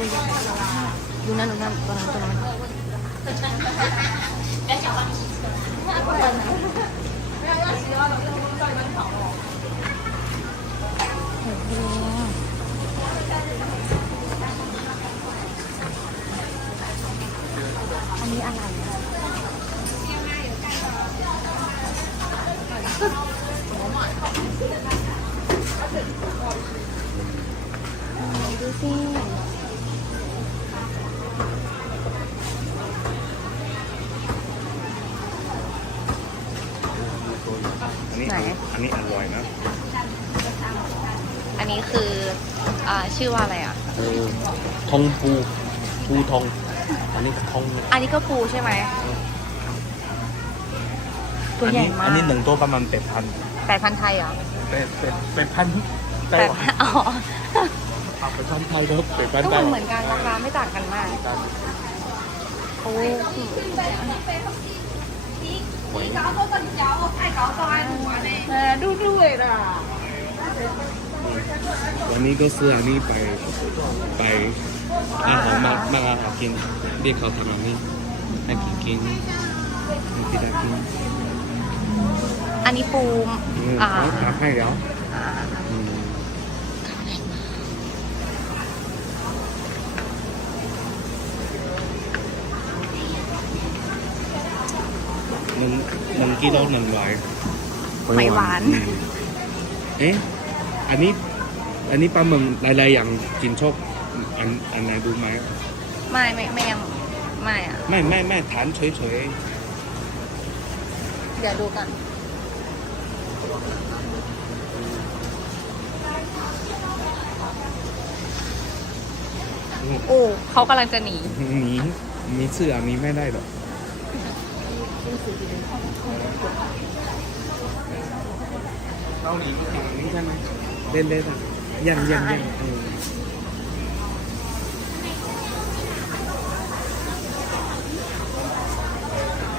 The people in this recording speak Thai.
ตัวใหญ่ดูนั่นดูนั่นตัวนั้นตัวนั้นโอ้โหอันนี้อะ นดูสิอันนี้ไหน อันนี้อร่อยนะอันนี้คืออ่าชื่อว่าอะไรอะ เออทองปูปูทอง อันนี้ทองอันนี้ก็ปูใช่ไหม ตัวใหญ่มากอันนี้หนึ่งตัวประมาณแปดพันแปดพันไทยเหรอแปดแปดแปดพันไต้แปดหวันพันอ๋อเอาไปพันไทยแล้วแปดพันก็ไต้หเหวัมือนกันราคาไม่ต่างกันมาก โอ้ ดูด้วยล่ะวันนี้ก็ซื้ออันนี้ไปไปอาหารมามาอาหารกินเรียกเขาทำอันนี้ให้กินกินให้กินได้กินอันนี้ปูอืมอ่าเขาทำให้แล้ว อ่า อืม หนึ่งหนึ่งกิโลหนึ่งร้อยหอยหวานอืมเอ๊ะอันนี้ อันนี้ปลาหมึกหลายๆอย่างกินชอบอันอันไหนดูไหมไม่ไม่ไม่ยังไม่อะ ไม่ไม่ไม่ฐานเฉยเดี๋ยวดูกันๆโอ้เขากำลังจะหนีหนีมีเสื้อมีไม่ได้หรอก เราหนีมาฝั่งนี้ใช่ไหมเล่นเล่นอะยังยังยังเออ